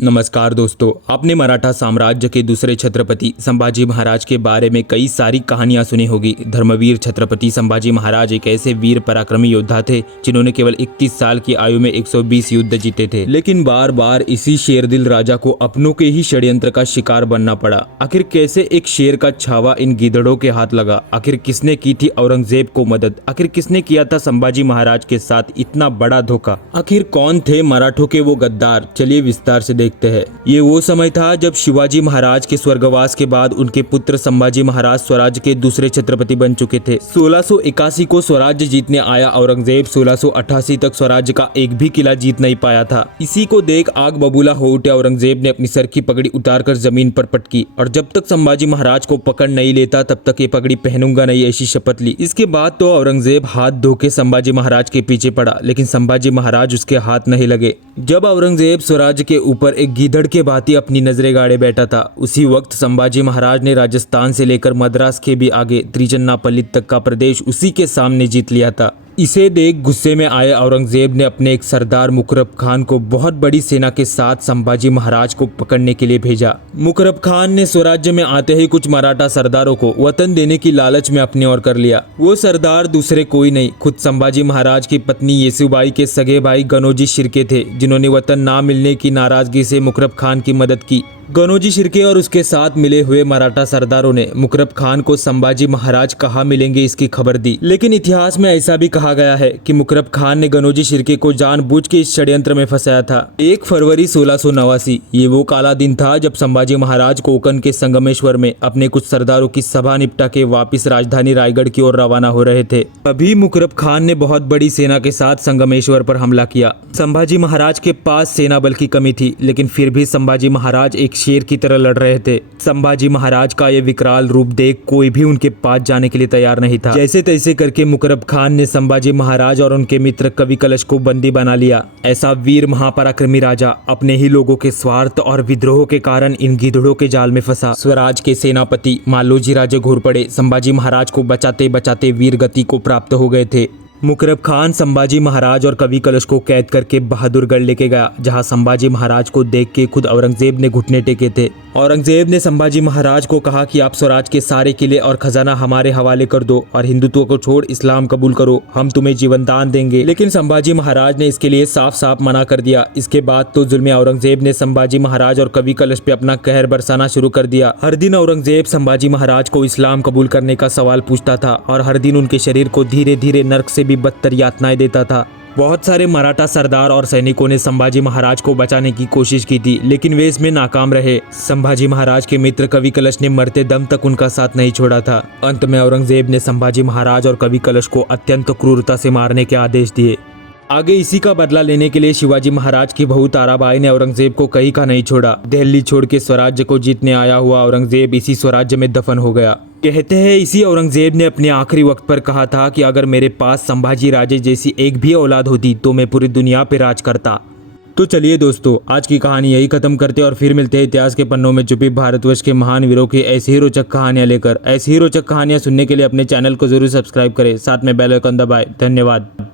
नमस्कार दोस्तों, आपने मराठा साम्राज्य के दूसरे छत्रपति संभाजी महाराज के बारे में कई सारी कहानियां सुनी होगी। धर्मवीर छत्रपति संभाजी महाराज एक ऐसे वीर पराक्रमी योद्धा थे जिन्होंने केवल 31 साल की आयु में 120 युद्ध जीते थे, लेकिन बार बार इसी शेरदिल राजा को अपनों के ही षड्यंत्र का शिकार बनना पड़ा। आखिर कैसे एक शेर का छावा इन गिद्धड़ों के हाथ लगा? आखिर किसने की थी औरंगजेब को मदद? आखिर किसने किया था संभाजी महाराज के साथ इतना बड़ा धोखा? आखिर कौन थे मराठों के वो गद्दार? चलिए विस्तार से देखते हैं। ये वो समय था जब शिवाजी महाराज के स्वर्गवास के बाद उनके पुत्र संभाजी महाराज स्वराज्य के दूसरे छत्रपति बन चुके थे। 1681 को स्वराज्य जीतने आया औरंगजेब 1688 तक स्वराज्य का एक भी किला जीत नहीं पाया था। इसी को देख आग बबूला हो उठे औरंगजेब ने अपनी सर की पगड़ी उतारकर जमीन पर पटकी और जब तक संभाजी महाराज को पकड़ नहीं लेता तब तक ये पगड़ी पहनूंगा नहीं, ऐसी शपथ ली। इसके बाद तो औरंगजेब हाथ धो के संभाजी महाराज के पीछे पड़ा, लेकिन संभाजी महाराज उसके हाथ नहीं लगे। जब औरंगजेब स्वराज्य के ऊपर एक गिद्धड़ के भांति अपनी नजरें गाड़े बैठा था, उसी वक्त संभाजी महाराज ने राजस्थान से लेकर मद्रास के भी आगे त्रिचन्नापल्ली तक का प्रदेश उसी के सामने जीत लिया था। इसे देख गुस्से में आए औरंगजेब ने अपने एक सरदार मुकरब खान को बहुत बड़ी सेना के साथ संभाजी महाराज को पकड़ने के लिए भेजा। मुकरब खान ने स्वराज्य में आते ही कुछ मराठा सरदारों को वतन देने की लालच में अपने ओर कर लिया। वो सरदार दूसरे कोई नहीं, खुद संभाजी महाराज की पत्नी येसुबाई के सगे भाई गनोजी शिर्के थे, जिन्होंने वतन ना मिलने की नाराजगी से मुकरब खान की मदद की। गनोजी शिर्के और उसके साथ मिले हुए मराठा सरदारों ने मुकरब खान को संभाजी महाराज कहाँ मिलेंगे इसकी खबर दी, लेकिन इतिहास में ऐसा भी कहा गया है कि मुकरब खान ने गनोजी शिर्के को जानबूझ के इस षड्यंत्र में फंसाया था। 1 फरवरी 1689 ये वो काला दिन था जब संभाजी महाराज कोंकण के संगमेश्वर में अपने कुछ सरदारों की सभा निपटा के वापिस राजधानी रायगढ़ की ओर रवाना हो रहे थे। अभी मुकरब खान ने बहुत बड़ी सेना के साथ संगमेश्वर पर हमला किया। संभाजी महाराज के पास सेना बल की कमी थी, लेकिन फिर भी संभाजी महाराज एक शेर की तरह लड़ रहे थे। संभाजी महाराज का ये विकराल रूप देख कोई भी उनके पास जाने के लिए तैयार नहीं था। जैसे तैसे करके मुकरब खान ने संभाजी महाराज और उनके मित्र कवि कलश को बंदी बना लिया। ऐसा वीर महापराक्रमी राजा अपने ही लोगों के स्वार्थ और विद्रोह के कारण इन गिद्धड़ों के जाल में फंसा। स्वराज के सेनापति मालोजी राजे घोरपड़े संभाजी महाराज को बचाते बचाते वीर गति को प्राप्त हो गए थे। मुकरब खान संभाजी महाराज और कवि कलश को कैद करके बहादुरगढ़ लेके गया, जहां संभाजी महाराज को देख के खुद औरंगजेब ने घुटने टेके थे। औरंगजेब ने संभाजी महाराज को कहा कि आप स्वराज के सारे किले और खजाना हमारे हवाले कर दो और हिंदुत्व को छोड़ इस्लाम कबूल करो, हम तुम्हें जीवन दान देंगे। लेकिन संभाजी महाराज ने इसके लिए साफ साफ मना कर दिया। इसके बाद तो जुल्मे औरंगजेब ने संभाजी महाराज और कवि कलश पे अपना कहर बरसाना शुरू कर दिया। हर दिन औरंगजेब संभाजी महाराज को इस्लाम कबूल करने का सवाल पूछता था और हर दिन उनके शरीर को धीरे धीरे नर्क से भी बदतर यातनाएं देता था। बहुत सारे मराठा सरदार और सैनिकों ने संभाजी महाराज को बचाने की कोशिश की थी, लेकिन वे इसमें नाकाम रहे। संभाजी महाराज के मित्र कवि कलश ने मरते दम तक उनका साथ नहीं छोड़ा था। अंत में औरंगजेब ने संभाजी महाराज और कवि कलश को अत्यंत क्रूरता से मारने के आदेश दिए। आगे इसी का बदला लेने के लिए शिवाजी महाराज की बहू ताराबाई ने औरंगजेब को कहीं का नहीं छोड़ा। दिल्ली छोड़ के स्वराज्य को जीतने आया हुआ औरंगजेब इसी स्वराज्य में दफन हो गया। कहते हैं इसी औरंगजेब ने अपने आखिरी वक्त पर कहा था कि अगर मेरे पास संभाजी राजे जैसी एक भी औलाद होती तो मैं पूरी दुनिया पे राज करता। तो चलिए दोस्तों, आज की कहानी यही खत्म करते और फिर मिलते हैं इतिहास के पन्नों में छुपी भारतवर्ष के महान वीरों की ऐसी ही रोचक कहानियां लेकर। ऐसी ही रोचक कहानियां सुनने के लिए अपने चैनल को जरूर सब्सक्राइब करें, साथ में बेल आइकन दबाएं। धन्यवाद।